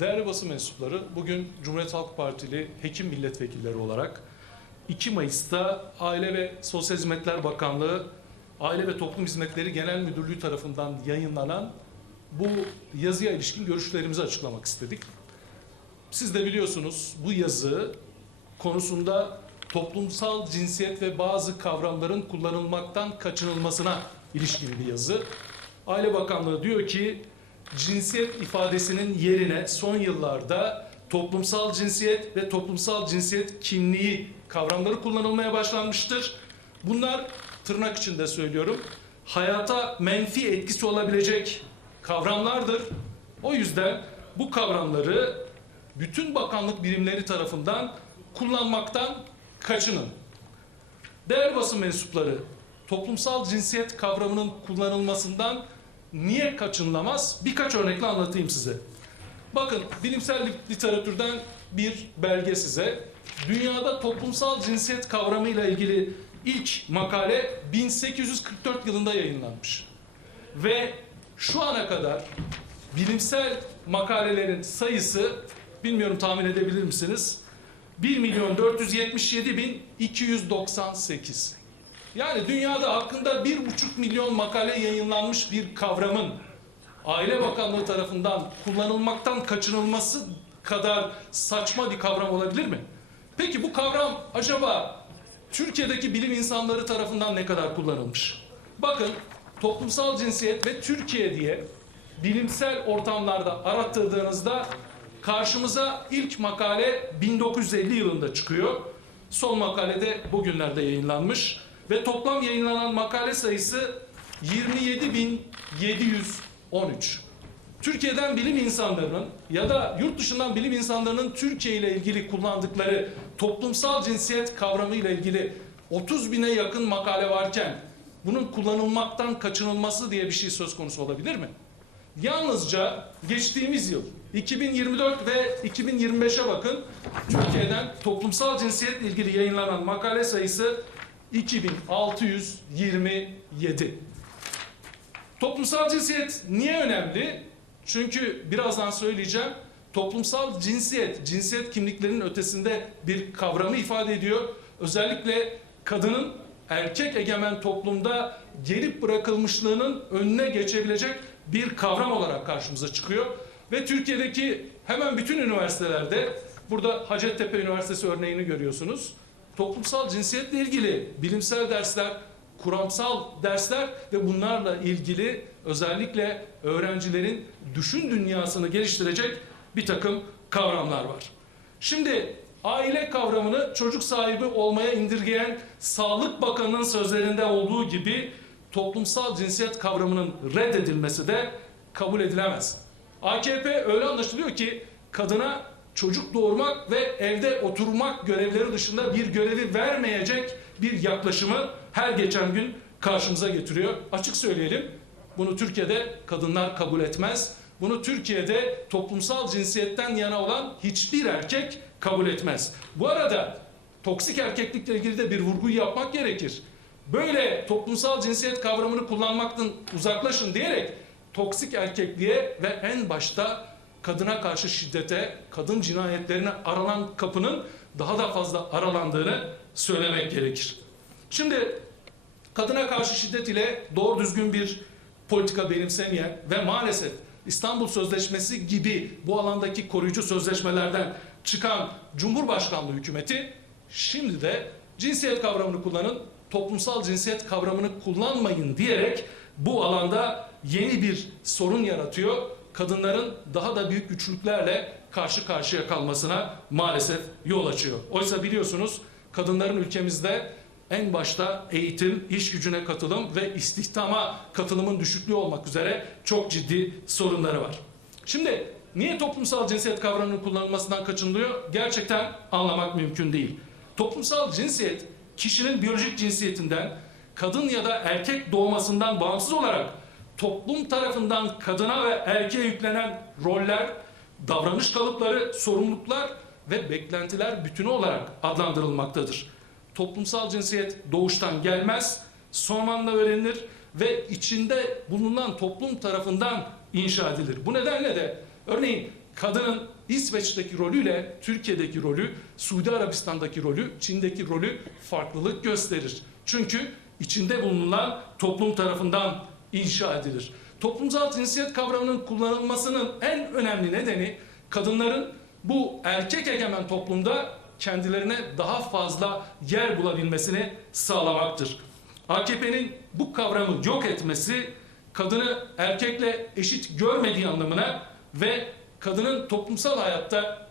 Değerli basın mensupları, bugün Cumhuriyet Halk Partili hekim milletvekilleri olarak 2 Mayıs'ta Aile ve Sosyal Hizmetler Bakanlığı Aile ve Toplum Hizmetleri Genel Müdürlüğü tarafından yayınlanan bu yazıya ilişkin görüşlerimizi açıklamak istedik. Siz de biliyorsunuz bu yazı konusunda toplumsal cinsiyet ve bazı kavramların kullanılmaktan kaçınılmasına ilişkin bir yazı. Aile Bakanlığı diyor ki cinsiyet ifadesinin yerine son yıllarda toplumsal cinsiyet ve toplumsal cinsiyet kimliği kavramları kullanılmaya başlanmıştır. Bunlar tırnak içinde söylüyorum hayata menfi etkisi olabilecek kavramlardır. O yüzden bu kavramları bütün bakanlık birimleri tarafından kullanmaktan kaçının. Değerli basın mensupları, toplumsal cinsiyet kavramının kullanılmasından niye kaçınılamaz? Birkaç örnekle anlatayım size. Bakın bilimsel literatürden bir belge size. Dünyada toplumsal cinsiyet kavramıyla ilgili ilk makale 1844 yılında yayınlanmış. Ve şu ana kadar bilimsel makalelerin sayısı bilmiyorum tahmin edebilir misiniz? 1 milyon 477 bin 298. Yani dünyada hakkında 1,5 milyon makale yayınlanmış bir kavramın Aile Bakanlığı tarafından kullanılmaktan kaçınılması kadar saçma bir kavram olabilir mi? Peki bu kavram acaba Türkiye'deki bilim insanları tarafından ne kadar kullanılmış? Bakın toplumsal cinsiyet ve Türkiye diye bilimsel ortamlarda arattırdığınızda karşımıza ilk makale 1950 yılında çıkıyor. Son makalede bugünlerde yayınlanmış ve toplam yayınlanan makale sayısı 27.713. Türkiye'den bilim insanlarının ya da yurt dışından bilim insanlarının Türkiye ile ilgili kullandıkları toplumsal cinsiyet kavramı ile ilgili 30 bine yakın makale varken bunun kullanılmaktan kaçınılması diye bir şey söz konusu olabilir mi? Yalnızca geçtiğimiz yıl 2024 ve 2025'e bakın Türkiye'den toplumsal cinsiyetle ilgili yayınlanan makale sayısı 2627. Toplumsal cinsiyet niye önemli? Çünkü birazdan söyleyeceğim. Toplumsal cinsiyet, cinsiyet kimliklerinin ötesinde bir kavramı ifade ediyor. Özellikle kadının erkek egemen toplumda geri bırakılmışlığının önüne geçebilecek bir kavram olarak karşımıza çıkıyor. Ve Türkiye'deki hemen bütün üniversitelerde, burada Hacettepe Üniversitesi örneğini görüyorsunuz. Toplumsal cinsiyetle ilgili bilimsel dersler, kuramsal dersler ve bunlarla ilgili özellikle öğrencilerin düşün dünyasını geliştirecek bir takım kavramlar var. Şimdi aile kavramını çocuk sahibi olmaya indirgeyen Sağlık Bakanı'nın sözlerinde olduğu gibi toplumsal cinsiyet kavramının reddedilmesi de kabul edilemez. AKP öyle anlaşılıyor ki kadına çocuk doğurmak ve evde oturmak görevleri dışında bir görevi vermeyecek bir yaklaşımı her geçen gün karşımıza getiriyor. Açık söyleyelim. Bunu Türkiye'de kadınlar kabul etmez. Bunu Türkiye'de toplumsal cinsiyetten yana olan hiçbir erkek kabul etmez. Bu arada toksik erkeklikle ilgili de bir vurguyu yapmak gerekir. Böyle toplumsal cinsiyet kavramını kullanmaktan uzaklaşın diyerek toksik erkekliğe ve en başta kadına karşı şiddete, kadın cinayetlerine aranan kapının daha da fazla aralandığını söylemek gerekir. Şimdi kadına karşı şiddet ile doğru düzgün bir politika benimsemeyen ve maalesef İstanbul Sözleşmesi gibi bu alandaki koruyucu sözleşmelerden çıkan Cumhurbaşkanlığı hükümeti şimdi de cinsiyet kavramını kullanın, toplumsal cinsiyet kavramını kullanmayın diyerek bu alanda yeni bir sorun yaratıyor. Kadınların daha da büyük güçlüklerle karşı karşıya kalmasına maalesef yol açıyor. Oysa biliyorsunuz kadınların ülkemizde en başta eğitim, iş gücüne katılım ve istihdama katılımın düşüklüğü olmak üzere çok ciddi sorunları var. Şimdi niye toplumsal cinsiyet kavramının kullanılmasından kaçınılıyor? Gerçekten anlamak mümkün değil. Toplumsal cinsiyet kişinin biyolojik cinsiyetinden, kadın ya da erkek doğmasından bağımsız olarak toplum tarafından kadına ve erkeğe yüklenen roller, davranış kalıpları, sorumluluklar ve beklentiler bütünü olarak adlandırılmaktadır. Toplumsal cinsiyet doğuştan gelmez, sonradan öğrenilir ve içinde bulunan toplum tarafından inşa edilir. Bu nedenle de örneğin kadının İsveç'teki rolüyle Türkiye'deki rolü, Suudi Arabistan'daki rolü, Çin'deki rolü farklılık gösterir. Çünkü içinde bulunan toplum tarafından inşa edilir. Toplumsal cinsiyet kavramının kullanılmasının en önemli nedeni kadınların bu erkek egemen toplumda kendilerine daha fazla yer bulabilmesini sağlamaktır. AKP'nin bu kavramı yok etmesi kadını erkekle eşit görmediği anlamına ve kadının toplumsal hayatta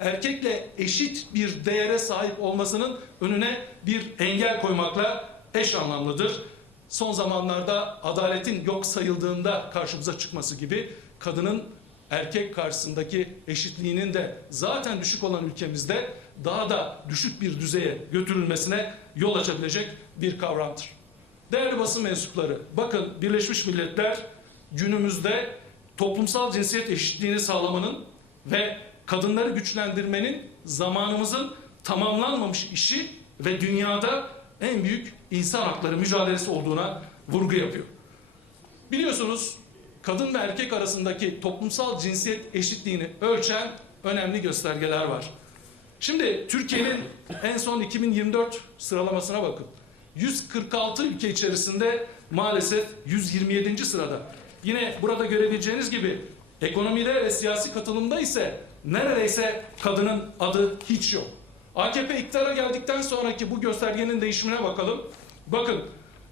erkekle eşit bir değere sahip olmasının önüne bir engel koymakla eş anlamlıdır. Son zamanlarda adaletin yok sayıldığında karşımıza çıkması gibi kadının erkek karşısındaki eşitliğinin de zaten düşük olan ülkemizde daha da düşük bir düzeye götürülmesine yol açabilecek bir kavramdır. Değerli basın mensupları, bakın Birleşmiş Milletler günümüzde toplumsal cinsiyet eşitliğini sağlamanın ve kadınları güçlendirmenin zamanımızın tamamlanmamış işi ve dünyada en büyük insan hakları mücadelesi olduğuna vurgu yapıyor. Biliyorsunuz kadın ve erkek arasındaki toplumsal cinsiyet eşitliğini ölçen önemli göstergeler var. Şimdi Türkiye'nin en son 2024 sıralamasına bakın. 146 ülke içerisinde maalesef 127. sırada. Yine burada görebileceğiniz gibi ekonomide ve siyasi katılımda ise neredeyse kadının adı hiç yok. AKP iktidara geldikten sonraki bu göstergenin değişimine bakalım. Bakın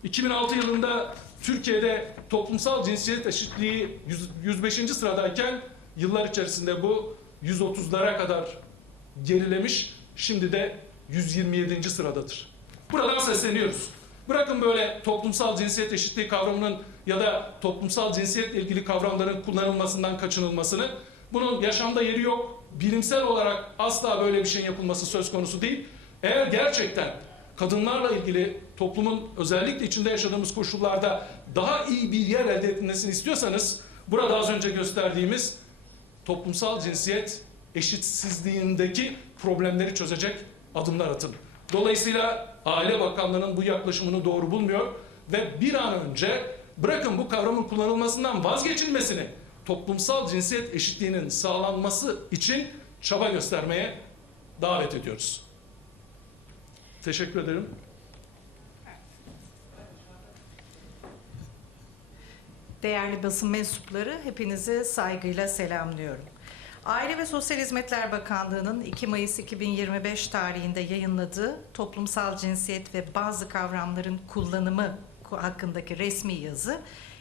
2006 yılında Türkiye'de toplumsal cinsiyet eşitliği 100 105. sıradayken yıllar içerisinde bu 130'lara kadar gerilemiş. Şimdi de 127. sıradadır. Buradan sesleniyoruz. Bırakın böyle toplumsal cinsiyet eşitliği kavramının ya da toplumsal cinsiyetle ilgili kavramların kullanılmasından kaçınılmasını. Bunun yaşamda yeri yok. Bilimsel olarak asla böyle bir şeyin yapılması söz konusu değil. Eğer gerçekten kadınlarla ilgili toplumun özellikle içinde yaşadığımız koşullarda daha iyi bir yer elde edilmesini istiyorsanız burada az önce gösterdiğimiz toplumsal cinsiyet eşitsizliğindeki problemleri çözecek adımlar atın. Dolayısıyla Aile Bakanlığı'nın bu yaklaşımını doğru bulmuyor ve bir an önce bırakın bu kavramın kullanılmasından vazgeçilmesini toplumsal cinsiyet eşitliğinin sağlanması için çaba göstermeye davet ediyoruz. Teşekkür ederim. Değerli basın mensupları, hepinizi saygıyla selamlıyorum. Aile ve Sosyal Hizmetler Bakanlığı'nın 2 Mayıs 2025 tarihinde yayınladığı toplumsal cinsiyet ve bazı kavramların kullanımı hakkındaki resmi yazı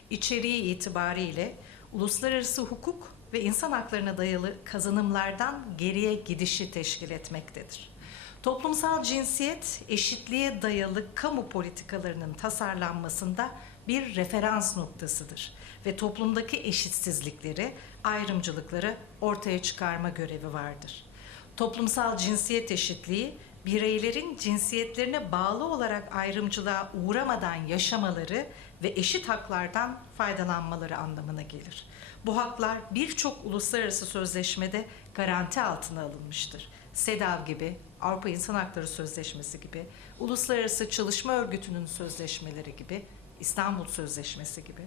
içeriği itibariyle uluslararası hukuk ve insan haklarına dayalı kazanımlardan geriye gidişi teşkil etmektedir. Toplumsal cinsiyet, eşitliğe dayalı kamu politikalarının tasarlanmasında bir referans noktasıdır ve toplumdaki eşitsizlikleri, ayrımcılıkları ortaya çıkarma görevi vardır. Toplumsal cinsiyet eşitliği, bireylerin cinsiyetlerine bağlı olarak ayrımcılığa uğramadan yaşamaları ve eşit haklardan faydalanmaları anlamına gelir. Bu haklar birçok uluslararası sözleşmede garanti altına alınmıştır. SEDAV gibi, Avrupa İnsan Hakları Sözleşmesi gibi, Uluslararası Çalışma Örgütü'nün sözleşmeleri gibi, İstanbul Sözleşmesi gibi.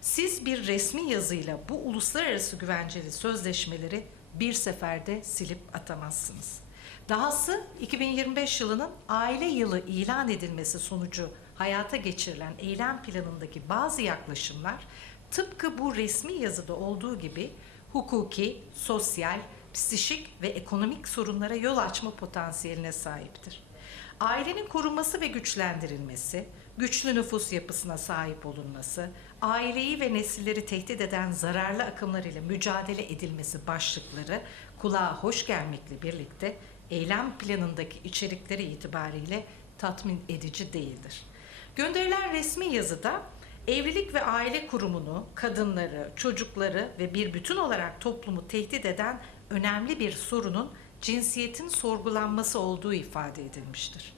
Siz bir resmi yazıyla bu uluslararası güvenceli sözleşmeleri bir seferde silip atamazsınız. Dahası 2025 yılının aile yılı ilan edilmesi sonucu hayata geçirilen eylem planındaki bazı yaklaşımlar tıpkı bu resmi yazıda olduğu gibi hukuki, sosyal, psikik ve ekonomik sorunlara yol açma potansiyeline sahiptir. Ailenin korunması ve güçlendirilmesi, güçlü nüfus yapısına sahip olunması, aileyi ve nesilleri tehdit eden zararlı akımlar ile mücadele edilmesi başlıkları kulağa hoş gelmekle birlikte eylem planındaki içerikleri itibariyle tatmin edici değildir. Gönderilen resmi yazıda evlilik ve aile kurumunu, kadınları, çocukları ve bir bütün olarak toplumu tehdit eden önemli bir sorunun cinsiyetin sorgulanması olduğu ifade edilmiştir.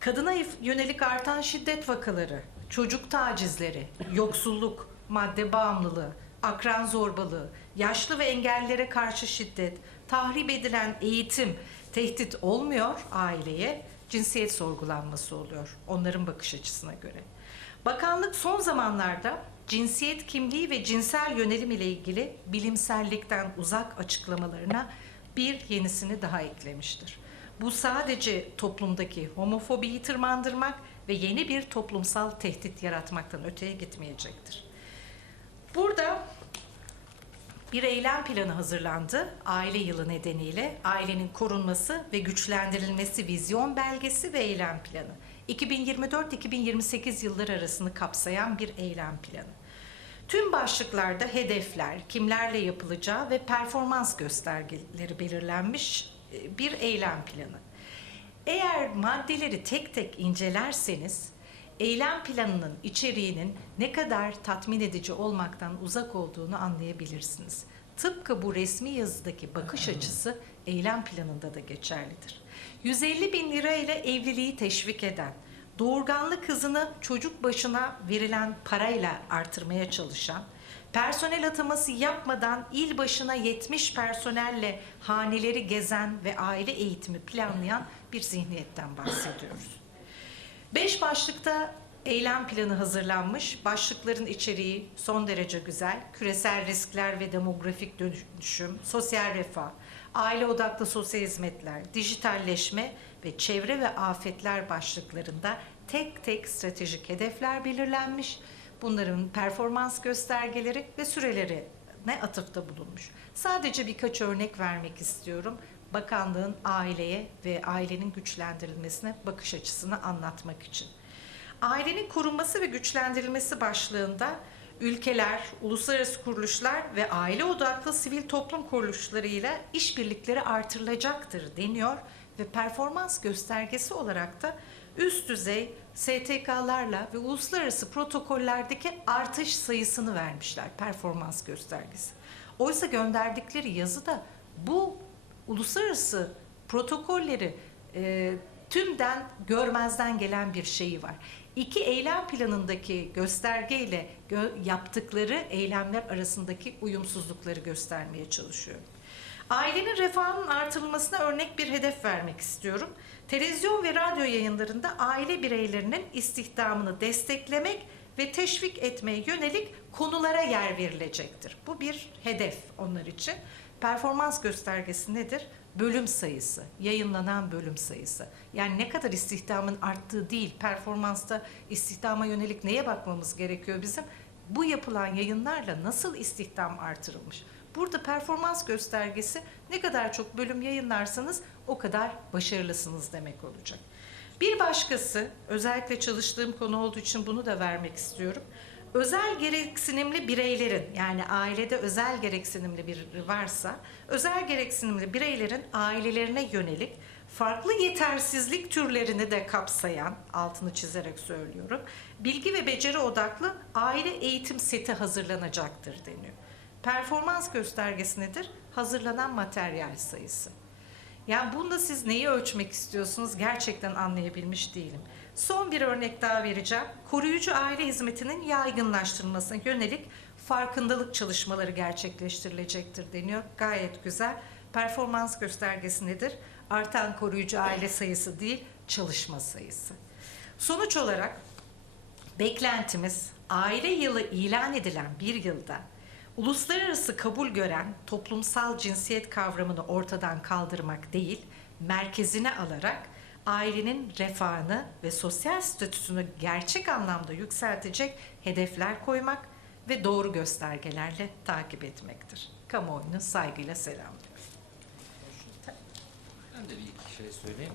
Kadına yönelik artan şiddet vakaları, çocuk tacizleri, yoksulluk, madde bağımlılığı, akran zorbalığı, yaşlı ve engellilere karşı şiddet, tahrip edilen eğitim, tehdit olmuyor aileye, cinsiyet sorgulanması oluyor onların bakış açısına göre. Bakanlık son zamanlarda cinsiyet kimliği ve cinsel yönelim ile ilgili bilimsellikten uzak açıklamalarına bir yenisini daha eklemiştir. Bu sadece toplumdaki homofobiyi tırmandırmak ve yeni bir toplumsal tehdit yaratmaktan öteye gitmeyecektir. Burada bir eylem planı hazırlandı aile yılı nedeniyle. Ailenin korunması ve güçlendirilmesi vizyon belgesi ve eylem planı. 2024-2028 yılları arasını kapsayan bir eylem planı. Tüm başlıklarda hedefler, kimlerle yapılacağı ve performans göstergeleri belirlenmiş e, bir eylem planı. Eğer maddeleri tek tek incelerseniz eylem planının içeriğinin ne kadar tatmin edici olmaktan uzak olduğunu anlayabilirsiniz. Tıpkı bu resmi yazıdaki bakış açısı eylem planında da geçerlidir. 150 bin lira ile evliliği teşvik eden, doğurganlı kızını çocuk başına verilen parayla artırmaya çalışan, personel ataması yapmadan il başına 70 personelle haneleri gezen ve aile eğitimi planlayan bir zihniyetten bahsediyoruz. Beş başlıkta eylem planı hazırlanmış. Başlıkların içeriği son derece güzel. Küresel riskler ve demografik dönüşüm, sosyal refah, aile odaklı sosyal hizmetler, dijitalleşme ve çevre ve afetler başlıklarında tek tek stratejik hedefler belirlenmiş. Bunların performans göstergeleri ve süreleri ne atıfta bulunmuş. Sadece birkaç örnek vermek istiyorum. Bakanlığın aileye ve ailenin güçlendirilmesine bakış açısını anlatmak için. Ailenin korunması ve güçlendirilmesi başlığında ülkeler, uluslararası kuruluşlar ve aile odaklı sivil toplum kuruluşlarıyla işbirlikleri artırılacaktır deniyor ve performans göstergesi olarak da üst düzey STK'larla ve uluslararası protokollerdeki artış sayısını vermişler performans göstergesi. Oysa gönderdikleri yazı da bu uluslararası protokolleri e, tümden görmezden gelen bir şeyi var. İki eylem planındaki göstergeyle gö- yaptıkları eylemler arasındaki uyumsuzlukları göstermeye çalışıyor. Ailenin refahının artırılmasına örnek bir hedef vermek istiyorum. Televizyon ve radyo yayınlarında aile bireylerinin istihdamını desteklemek ve teşvik etmeye yönelik konulara yer verilecektir. Bu bir hedef onlar için. Performans göstergesi nedir? Bölüm sayısı, yayınlanan bölüm sayısı. Yani ne kadar istihdamın arttığı değil, performansta istihdama yönelik neye bakmamız gerekiyor bizim? Bu yapılan yayınlarla nasıl istihdam artırılmış? Burada performans göstergesi ne kadar çok bölüm yayınlarsanız o kadar başarılısınız demek olacak. Bir başkası, özellikle çalıştığım konu olduğu için bunu da vermek istiyorum. Özel gereksinimli bireylerin yani ailede özel gereksinimli biri varsa özel gereksinimli bireylerin ailelerine yönelik farklı yetersizlik türlerini de kapsayan altını çizerek söylüyorum. Bilgi ve beceri odaklı aile eğitim seti hazırlanacaktır deniyor. Performans göstergesi nedir? Hazırlanan materyal sayısı. Yani bunda siz neyi ölçmek istiyorsunuz gerçekten anlayabilmiş değilim. Son bir örnek daha vereceğim. Koruyucu aile hizmetinin yaygınlaştırılmasına yönelik farkındalık çalışmaları gerçekleştirilecektir deniyor. Gayet güzel. Performans göstergesi nedir? Artan koruyucu aile sayısı değil, çalışma sayısı. Sonuç olarak beklentimiz aile yılı ilan edilen bir yılda uluslararası kabul gören toplumsal cinsiyet kavramını ortadan kaldırmak değil, merkezine alarak ailenin refahını ve sosyal statüsünü gerçek anlamda yükseltecek hedefler koymak ve doğru göstergelerle takip etmektir. Kamuoyunu saygıyla selamlıyorum. Ben de bir iki şey söyleyeyim.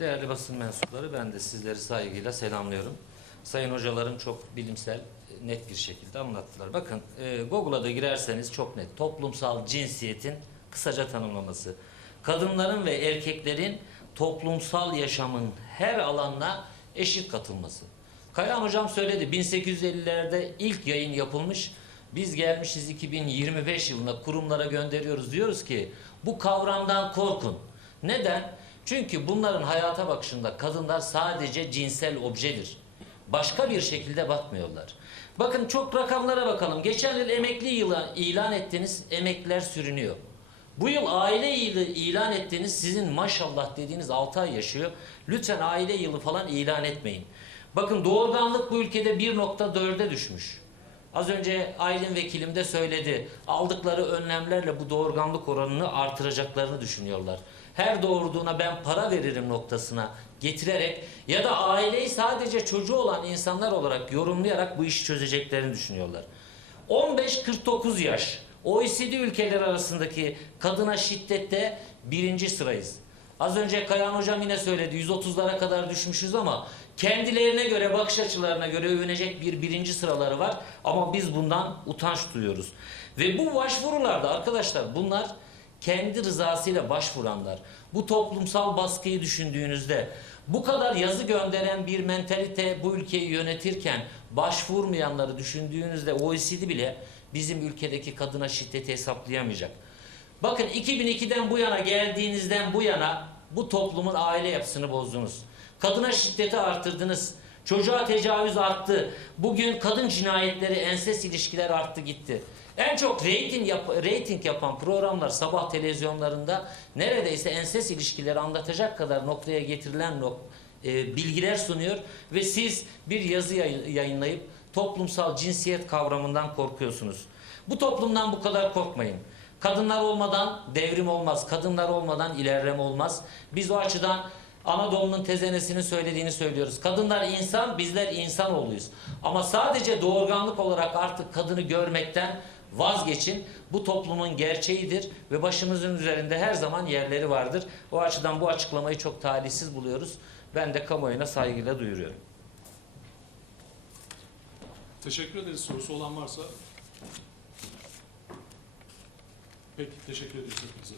Değerli basın mensupları ben de sizleri saygıyla selamlıyorum. Sayın hocalarım çok bilimsel, net bir şekilde anlattılar. Bakın e, Google'a da girerseniz çok net. Toplumsal cinsiyetin kısaca tanımlaması. Kadınların ve erkeklerin toplumsal yaşamın her alanına eşit katılması. Kayran hocam söyledi 1850'lerde ilk yayın yapılmış. Biz gelmişiz 2025 yılında kurumlara gönderiyoruz. Diyoruz ki bu kavramdan korkun. Neden? Çünkü bunların hayata bakışında kadınlar sadece cinsel objedir. Başka bir şekilde bakmıyorlar. Bakın çok rakamlara bakalım. Geçen yıl emekli yılı ilan ettiniz, emekliler sürünüyor. Bu yıl aile yılı ilan ettiğiniz sizin maşallah dediğiniz 6 ay yaşıyor. Lütfen aile yılı falan ilan etmeyin. Bakın doğurganlık bu ülkede 1.4'e düşmüş. Az önce Aylin Vekilim de söyledi. Aldıkları önlemlerle bu doğurganlık oranını artıracaklarını düşünüyorlar. Her doğurduğuna ben para veririm noktasına getirerek ya da aileyi sadece çocuğu olan insanlar olarak yorumlayarak bu işi çözeceklerini düşünüyorlar. 15-49 yaş OECD ülkeleri arasındaki kadına şiddette birinci sırayız. Az önce Kayan Hocam yine söyledi 130'lara kadar düşmüşüz ama kendilerine göre bakış açılarına göre övünecek bir birinci sıraları var ama biz bundan utanç duyuyoruz. Ve bu başvurularda arkadaşlar bunlar kendi rızasıyla başvuranlar. Bu toplumsal baskıyı düşündüğünüzde bu kadar yazı gönderen bir mentalite bu ülkeyi yönetirken başvurmayanları düşündüğünüzde OECD bile bizim ülkedeki kadına şiddeti hesaplayamayacak. Bakın 2002'den bu yana geldiğinizden bu yana bu toplumun aile yapısını bozdunuz. Kadına şiddeti arttırdınız. Çocuğa tecavüz arttı. Bugün kadın cinayetleri, ensest ilişkiler arttı gitti. En çok reyting, yap, reyting yapan programlar sabah televizyonlarında neredeyse ensest ilişkileri anlatacak kadar noktaya getirilen nok- e, bilgiler sunuyor ve siz bir yazı yayın- yayınlayıp toplumsal cinsiyet kavramından korkuyorsunuz. Bu toplumdan bu kadar korkmayın. Kadınlar olmadan devrim olmaz. Kadınlar olmadan ilerleme olmaz. Biz o açıdan Anadolu'nun tezenesinin söylediğini söylüyoruz. Kadınlar insan, bizler insanoğluyuz. Ama sadece doğurganlık olarak artık kadını görmekten vazgeçin. Bu toplumun gerçeğidir ve başımızın üzerinde her zaman yerleri vardır. O açıdan bu açıklamayı çok talihsiz buluyoruz. Ben de kamuoyuna saygıyla duyuruyorum. Teşekkür ederiz. Sorusu olan varsa. Peki, teşekkür ederiz hepinize.